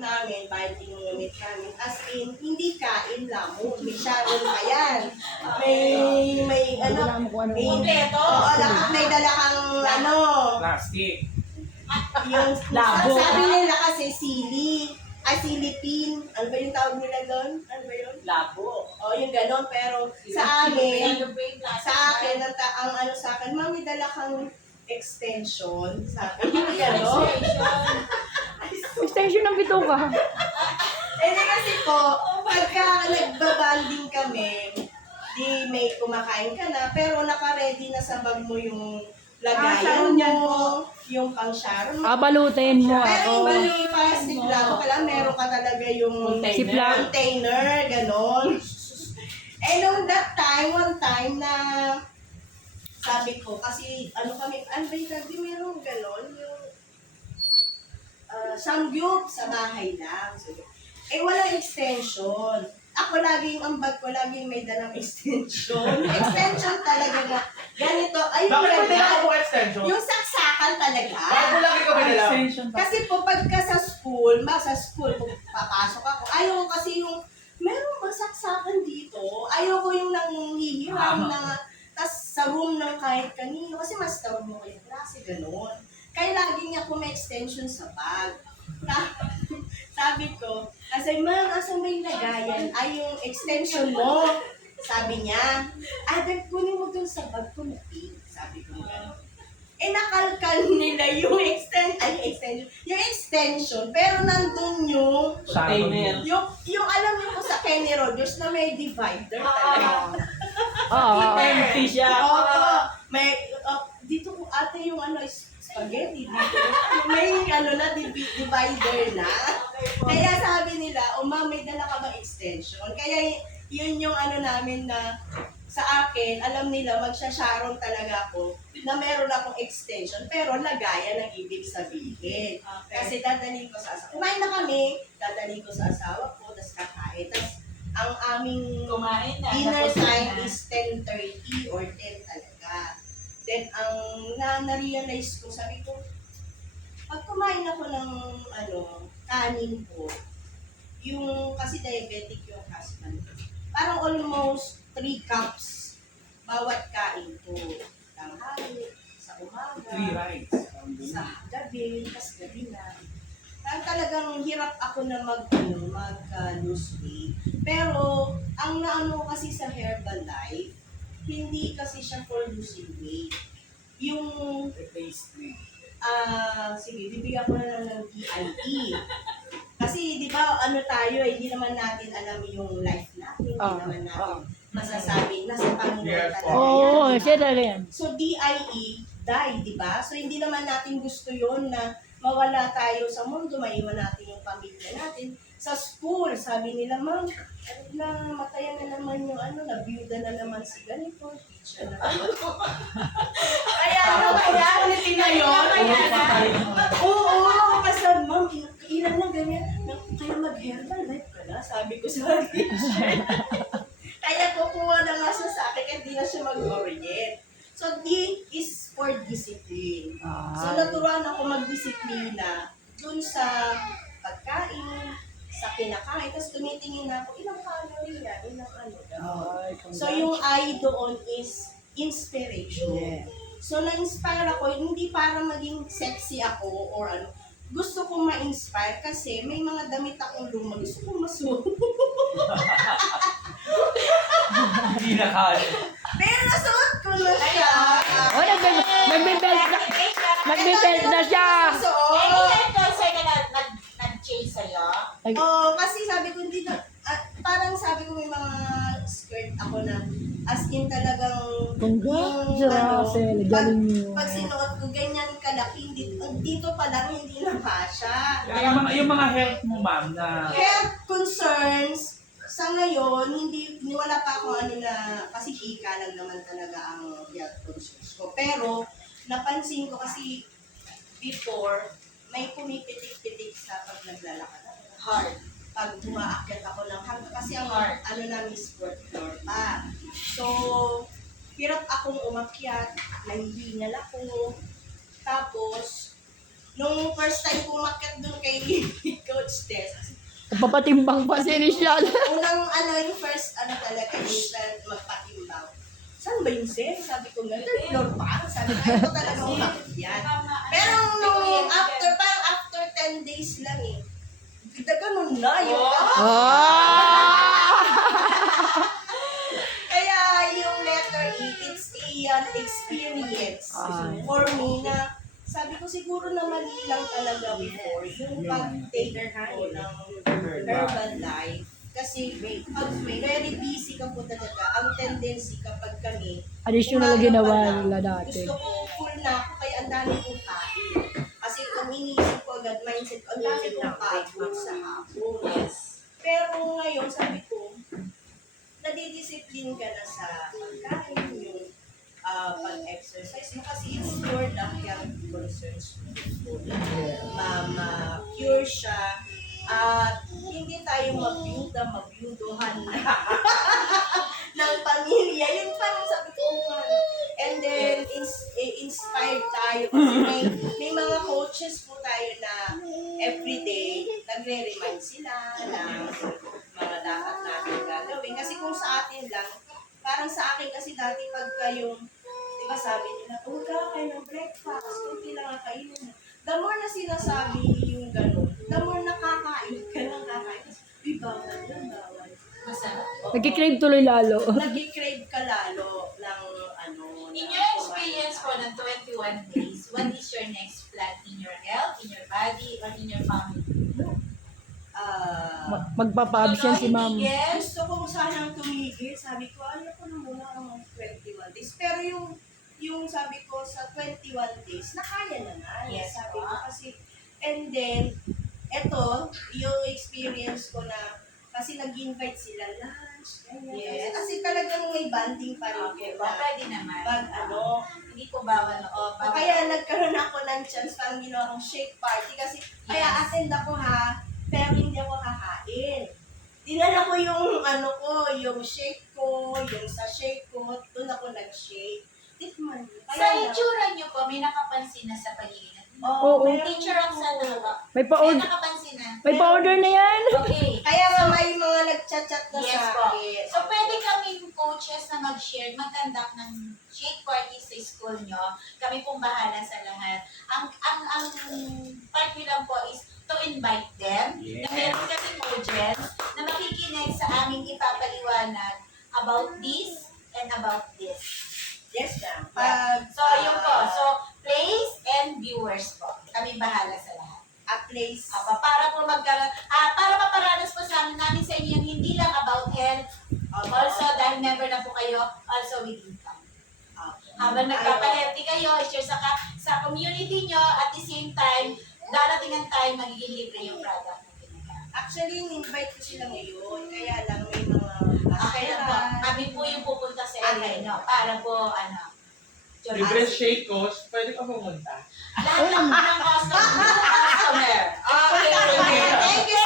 namin, kahit inunit namin, as in, hindi kain lamok. May sharon pa yan. May Kompleto. Oo, lahat may dala kang Plastic. yung Labo. sabi nila kasi sili. Silipin. Ano ba yung tawag nila doon? Ano ba yun? Labo. Yung gano'n. Pero sa amin, sa akin, ang ano sa akin, mami, dala kang extension. Sabi ko, gano'n. Extension ng bituka. Hindi kasi po, pagka nagbabanding kami, di may kumakain ka na, pero naka-ready na sa bag mo yung lagayan mo, yung pang-sharon mo. Balutin mo Pero ako. hindi plastic lang, kailangan meron ka talaga yung Ziploc. container, gano'n. Nung that time, one time na sabi ko, kasi ano ba yung sabi, meron gano'n, yung samgyup sa bahay lang. So, walang extension. Ako laging, ang bag ko, laging may dalang extension. Extension talaga na ganito. Ay, Bakit mo tinaka po extension? yung saksakan talaga. Bakit mo lagi ko binalaw? Kasi po, pagka sa school, kung papasok ako, ayaw ko kasi yung, meron ba saksakan dito? Ayaw ko yung nanghihiram na, tas sa room ng kahit kanino, kasi mas tawag mo kayo klase, gano'n. Kaya laging ako may extension sa bag. Sabi ko, ma'am, asan ba yung lagayan? Ay, yung extension mo. Sabi niya, kunin mo dun sa bag ko na pink. Sabi ko gano'n. Nakalkal nila yung extension, pero nandun yung Container. yung alam niyo po sa Kenny Rogers na may divider talaga. Oo. Empty siya. Oo, dito ko ate yung spaghetti dito. May divider na. Kaya sabi nila, ma'am, may dala ka bang extension? Kaya yun yung namin na sa akin, alam nila, magsha-sharon talaga ako na meron akong extension, pero lagayan ang ibig sabihin. Kasi dadalhin ko sa asawa. Kumain na kami, dadalhin ko sa asawa ko, tapos kakain. Tapos ang aming Kumain na. dinner Tapos time na. is 10:30 or 10 talaga. Then, ang na-realize ko, sabi ko, pag kumain ako ng kanin ko, kasi diabetic yung husband, parang almost 3 cups bawat kain ko. Tanghali, sa umaga, 3 rides. sa gabi, tas gabi na. Parang talagang hirap ako na mag-lose weight. Pero, ang naano kasi sa Herbalife, hindi kasi siya for losing weight. Yung, sige, bibigyan ko na lang ng DIE. Kasi, di ba, tayo, hindi naman natin alam yung life natin, hindi naman natin masasabi, nasa Panginoon talaga Oo, yan. siya talaga yan. So, DIE, die, di ba? So, hindi naman natin gusto yon na mawala tayo sa mundo, maiwan natin yung pamilya natin. Sa school, sabi nila, ma'am, matayan na naman yung nabiyuda na naman si ganito, teacher na naman. Kaya ulitin na yun. Oo, kasi ma'am, ilan lang ganyan, kaya mag-Herbalife ka na, sabi ko sa teacher. Kaya kukuha na nga siya sa akin, kaya di na siya mag-orient. So, D is for discipline. So, naturuan ako mag-disiplina dun sa pagkain, sa kinakain, tapos tumitingin na ako, ilang calorie yan, ilang So, yung I doon is inspiration. So, na-inspire ako, hindi para maging sexy ako or gusto kong ma-inspire kasi may mga damit akong luma, gusto kong masuot. Hindi na kaya. Pero nasuot ko na siya. Oh, nagbibelt na siya. Nag-change sa'yo? Kasi sabi ko hindi na, parang sabi ko may mga skirt ako na as in talagang pag sinuot ko ganyan kalaki, dito pa lang hindi na kasha. Yung mga health mo, ma'am, na... Health concerns, sa ngayon, wala pa ako kasi hika lang naman talaga ang health concerns ko. Pero, napansin ko kasi before, may pumipitik-pitik sa pag naglalakad. Hard. Pag umaakyat ako ng hanggang kasi ang namin sport floor pa. So, hirap akong umakyat, nahihingal ako. Tapos, nung first time ko umakyat doon kay Coach Tess, Papatimbang pa si Initial. Unang yung first talaga, instant magpatimbang. Saan ba yung Sen? Sabi ko, third floor pa. Sabi ko, ito talagang yan. Pero nung after 10 days lang eh. Kita ganun na yung Kaya yung letter E, it's an experience for me na sabi ko siguro na mali lang talaga before yung pag-take ko ng Herbalife. Kasi pag very busy ka po talaga, ang tendency kapag kami, Additional na ginawa nila dati. gusto ko full na ako, kaya ang dami kong kain. Kasi kung iniisip ko agad, mindset ko, ang dami kong kain sa hapon. Yes. Pero ngayon, sabi ko, nadidisiplin ka na sa pagkain, yung pag-exercise mo kasi it's for the health concerns mo. Ma-cure siya at hindi tayo mabyudohan na ng pamilya. Yun parang sabi ko, and then inspired tayo kasi may mga coaches po tayo na everyday nagre-remind sila ng mga dapat natin gagawin. Kasi kung sa atin lang, parang sa akin kasi dati pagka yung, di ba sabi nila, huwag ka kayo ng breakfast, kunti lang ang kainin mo. The more na sinasabi yung gano'n, the more nakakain ka ng kakain. Uy, bawal yan, bawal. Masarap. Oo. Nagkikrave tuloy lalo. Nag-crave ka lalo ng In your experience po ng 21 days, what is your next plan in your health, in your body, or in your family? Magpapa-absent si ma'am. Yes. Gusto ko sanang tumigil. Sabi ko, ano ko na muna ang 21 days. Pero yung sabi ko sa 21 days, nakaya naman. Yes, Sabi ko po. kasi, and then, eto, yung experience ko na, kasi nag-invite sila lunch, ganyan. Yes. Kasi talagang may banding pa rin. Okay, po po. na Pwede naman. pag Hindi po bawal na o kaya nagkaroon ako ng chance, parang ginawa akong shake party kasi kaya Yes. attend ako ha, pero hindi ako kakain. Dinala ko yung yung shake ko, yung sa shake ko, doon ako nag-shake. Tikman mo. Sa itsura niyo po, may nakapansin na sa paligid. Oo. Teacher ang sana ba? May May pa-order. nakapansin na. May pa-order na yan. Okay. Kaya nga may mga nag-chat-chat na Yes sa po. akin. So, pwede kaming coaches na mag-share, mag-conduct ng shake party sa school nyo. Kami pong bahala sa lahat. Ang part nyo lang po is to invite them. Na meron kami audience na makikinig sa aming ipapaliwanag about this and about this. Yes, ma'am. So, yun po. So, place and viewers po. Kami bahala sa lahat. At least, Para po magkaroon, para maparanas po namin sa inyo yung hindi lang about health, also dahil member na po kayo, also with income. Habang nagpapa-healthy kayo, share sa community nyo, at the same time, darating ang time, magiging libre yung product na ginagamit. actually, in-invite ko sila ngayon. Kaya lang may mga Kaya po, kami po yung pupunta sa area nyo para po, Libre shake cost, pwede ka pumunta. lahat ng customer. Okay. Thank you